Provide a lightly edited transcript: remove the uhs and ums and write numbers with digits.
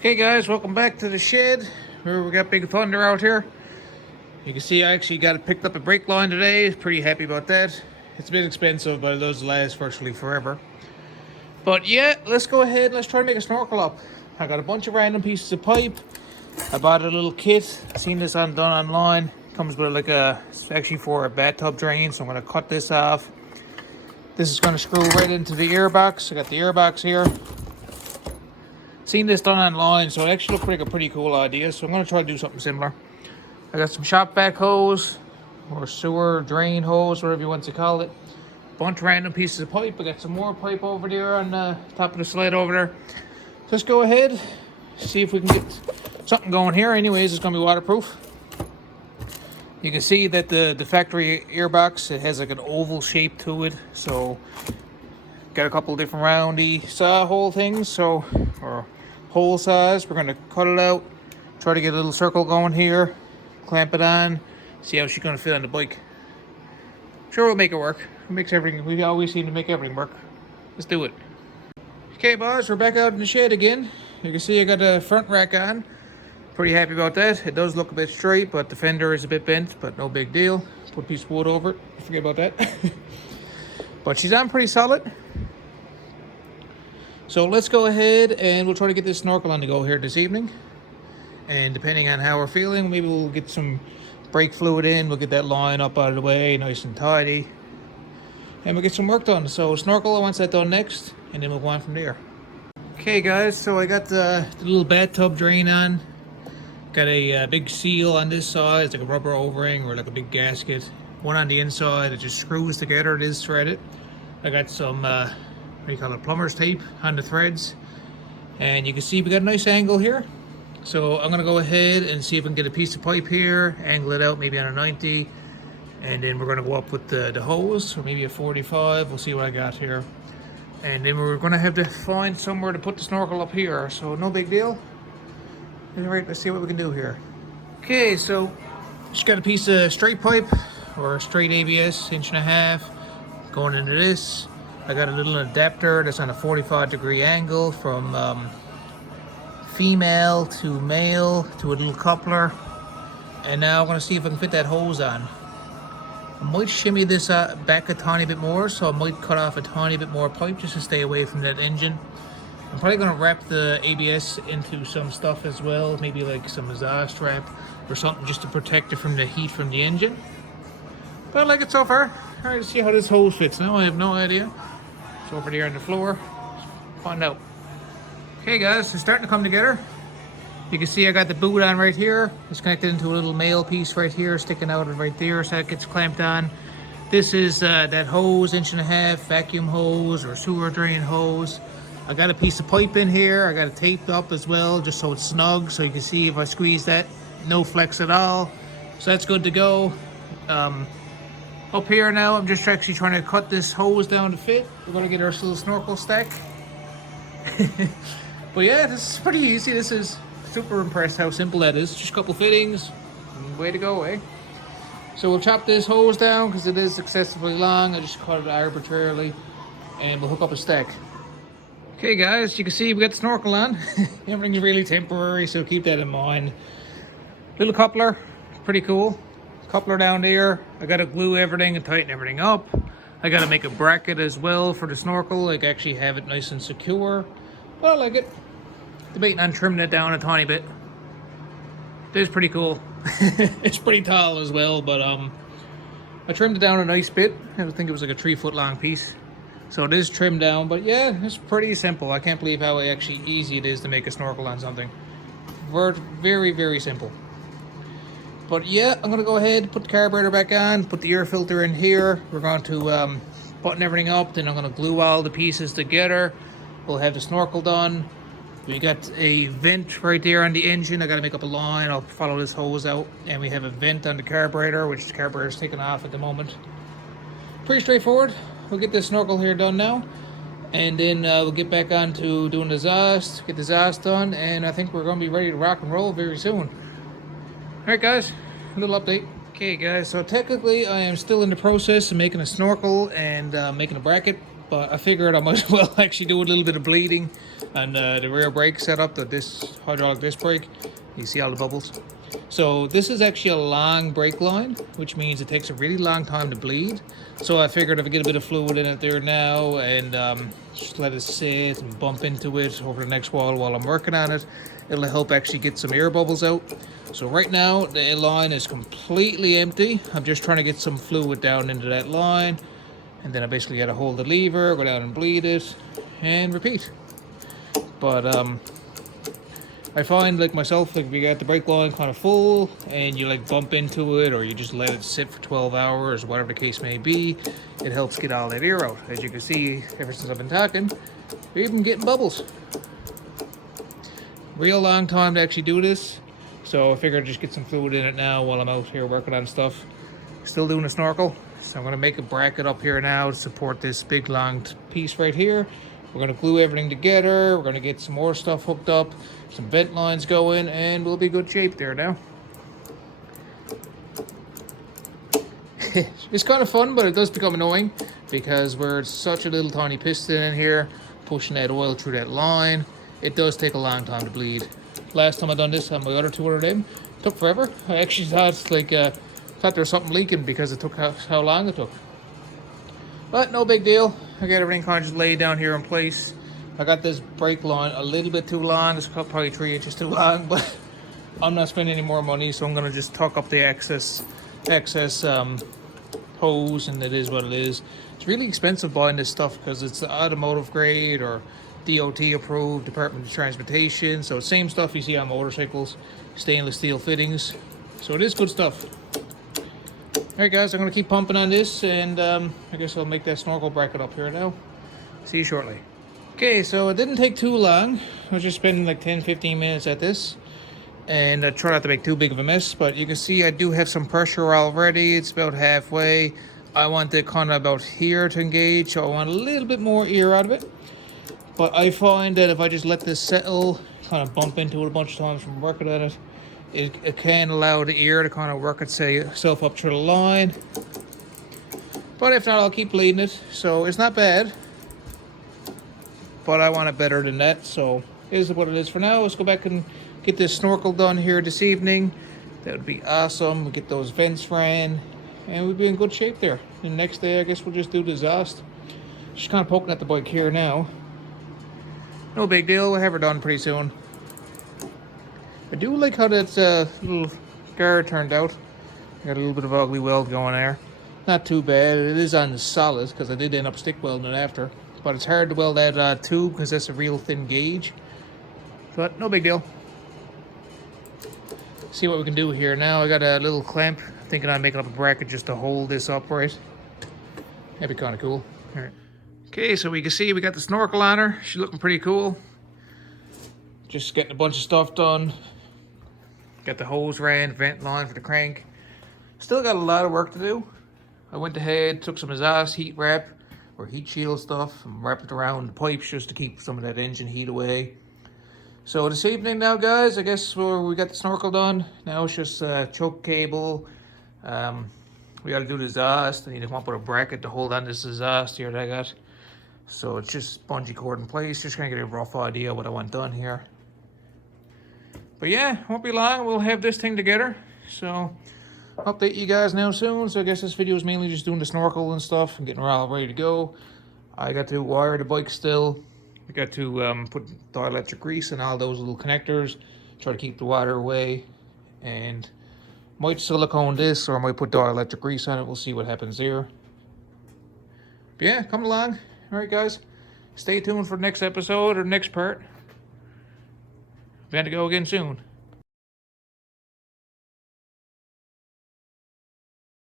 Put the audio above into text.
Okay guys, welcome back to the shed. Here we got big thunder out here. You can see I actually got it picked up a brake line today. Pretty happy about that. It's a bit expensive, but it does last virtually forever. But yeah, let's go ahead. Let's try to make a snorkel up. I got a bunch of random pieces of pipe. I bought a little kit. I seen this done online. Comes with like it's actually for a bathtub drain. So I'm gonna cut this off. This is gonna screw right into the ear box. I got the ear box here. Seen this done online, so it actually looked like a pretty cool idea. So I'm gonna try to do something similar. I got some shop vac hose or sewer drain hose, whatever you want to call it. Bunch of random pieces of pipe. I got some more pipe over there on the top of the sled over there. Let's go ahead, see if we can get something going here. Anyways, it's gonna be waterproof. You can see that the factory earbox, it has like an oval shape to it. So got a couple different roundy saw hole things, or hole size. We're gonna cut it out, try to get a little circle going here, clamp it on, see how she's gonna fit on the bike. Sure, we'll make it work. It makes everything. We always seem to make everything work. Let's do it. Okay, boys, we're back out in the shed again. You can see I got a front rack on. Pretty happy about that. It does look a bit straight, but the fender is a bit bent, but no big deal. Put a piece of wood over it. Forget about that. But she's on pretty solid. So let's go ahead and we'll try to get this snorkel on the go here this evening. And depending on how we're feeling, maybe we'll get some brake fluid in. We'll get that line up out of the way, nice and tidy. And we'll get some work done. So snorkel, I want that done next, and then we'll go on from there. Okay guys, so I got the little bathtub drain on. Got a big seal on this side. It's like a rubber O-ring or like a big gasket. One on the inside, it just screws together. It is threaded. I got some what do you call it, plumber's tape on the threads, and you can see we got a nice angle here. So I'm gonna go ahead and see if I can get a piece of pipe here, angle it out maybe on a 90, and then we're gonna go up with the hose, or maybe a 45. We'll see what I got here, and then we're gonna have to find somewhere to put the snorkel up here. So no big deal. All right, let's see what we can do here. Okay, so just got a piece of straight pipe or straight ABS, 1.5 inch going into this. I got a little adapter that's on a 45-degree angle from female to male to a little coupler. And now I'm gonna see if I can fit that hose on. I might shimmy this back a tiny bit more, so I might cut off a tiny bit more pipe just to stay away from that engine. I'm probably gonna wrap the ABS into some stuff as well, maybe like some exhaust wrap or something just to protect it from the heat from the engine. But I like it so far. All right, let's see how this hose fits now. I have no idea. It's over there on the floor. Let's find out. Okay guys, it's starting to come together. You can see I got the boot on right here. It's connected into a little male piece right here, sticking out right there, so that gets clamped on. This is that hose, 1.5 inch vacuum hose or sewer drain hose. I got a piece of pipe in here. I got it taped up as well, just so it's snug. So you can see if I squeeze that, no flex at all. So that's good to go. Up here now, I'm just actually trying to cut this hose down to fit. We're gonna get our little snorkel stack. But yeah, this is pretty easy. This is super impressed how simple that is. Just a couple fittings, way to go, eh? So we'll chop this hose down because it is excessively long. I just cut it arbitrarily, and we'll hook up a stack. Okay guys, you can see we got the snorkel on. Everything's really temporary, so keep that in mind. Little coupler, pretty cool. Coupler down there. I gotta glue everything and tighten everything up. I gotta make a bracket as well for the snorkel, like actually have it nice and secure. But I like it. Debating on trimming it down a tiny bit. It is pretty cool. It's pretty tall as well, but I trimmed it down a nice bit. I think it was like a 3-foot long piece. So it is trimmed down, but yeah, it's pretty simple. I can't believe how actually easy it is to make a snorkel on something. Very, very simple. But yeah, I'm gonna go ahead, put the carburetor back on, put the air filter in here. We're going to button everything up, then I'm gonna glue all the pieces together. We'll have the snorkel done. We got a vent right there on the engine. I gotta make up a line. I'll follow this hose out. And we have a vent on the carburetor, which the carburetor is taken off at the moment. Pretty straightforward. We'll get this snorkel here done now. And then we'll get back on to doing the exhaust, get the exhaust done, and I think we're gonna be ready to rock and roll very soon. Alright guys, a little update. Okay guys, so technically I am still in the process of making a snorkel and making a bracket. but I figured I might as well actually do a little bit of bleeding. And the rear brake setup, this hydraulic disc brake, you see all the bubbles. So this is actually a long brake line, which means it takes a really long time to bleed. So I figured if I get a bit of fluid in it there now and just let it sit and bump into it over the next while I'm working on it, it'll help actually get some air bubbles out. So right now the line is completely empty. I'm just trying to get some fluid down into that line, and then I basically got to hold the lever, go down and bleed it, and repeat. But I find, like myself, like if you got the brake line kind of full and you like bump into it, or you just let it sit for 12 hours, whatever the case may be, it helps get all that air out. As you can see, ever since I've been talking, we're even getting bubbles. Real long time to actually do this, so I figured I'd just get some fluid in it now while I'm out here working on stuff. Still doing a snorkel, so I'm going to make a bracket up here now to support this big long piece right here. We're going to glue everything together. We're going to get some more stuff hooked up, some vent lines going, and we'll be good shape there now. It's kind of fun, but it does become annoying because we're such a little tiny piston in here pushing that oil through that line. It does take a long time to bleed. Last time I done this on my other 200M, it took forever. I actually thought thought there was something leaking because it took how long it took. But no big deal. I got everything kind of just laid down here in place. I got this brake line a little bit too long. It's probably 3 inches too long, but I'm not spending any more money, so I'm gonna just tuck up the excess hose, and it is what it is. It's really expensive buying this stuff because it's automotive grade or DOT approved, Department of Transportation. So same stuff you see on motorcycles, stainless steel fittings. So it is good stuff. Alright guys, I'm going to keep pumping on this, and I guess I'll make that snorkel bracket up here now. See you shortly. Okay, so it didn't take too long. I was just spending like 10-15 minutes at this, and I tried not to make too big of a mess, but you can see I do have some pressure already. It's about halfway. I want it kind of about here to engage, so I want a little bit more air out of it. But I find that if I just let this settle, kind of bump into it a bunch of times from working on it, it can allow the air to kind of work itself up through the line. But if not, I'll keep bleeding it. So it's not bad, but I want it better than that. So here's what it is for now. Let's go back and get this snorkel done here this evening. That would be awesome. We'll get those vents ran, and we'll be in good shape there. And the next day, I guess we'll just do the exhaust. Just kind of poking at the bike here now. No big deal. We'll have her done pretty soon. I do like how that little guard turned out. Got a little bit of ugly weld going there. Not too bad. It is on the solid because I did end up stick welding it after. But it's hard to weld that tube because that's a real thin gauge. But no big deal. See what we can do here now. I got a little clamp. Thinking I'm making up a bracket just to hold this upright. That'd be kind of cool. All right. Okay, so we can see we got the snorkel on her. She's looking pretty cool. Just getting a bunch of stuff done. Got the hose ran, vent line for the crank. Still got a lot of work to do. I went ahead, took some exhaust heat wrap or heat shield stuff and wrapped it around the pipes just to keep some of that engine heat away. So this evening now, guys, I guess we got the snorkel done. Now it's just choke cable. We got to do the exhaust. I need to come up with a bracket to hold on this exhaust here that I got. So it's just bungee cord in place. Just gonna get a rough idea what I want done here. But yeah, won't be long. We'll have this thing together. So update you guys now soon. So I guess this video is mainly just doing the snorkel and stuff and getting her all ready to go. I got to wire the bike still. I got to put dielectric grease in all those little connectors. Try to keep the water away. And might silicone this or I might put dielectric grease on it. We'll see what happens there. But yeah, come along. All right, guys. Stay tuned for the next episode or next part. We're going to go again soon.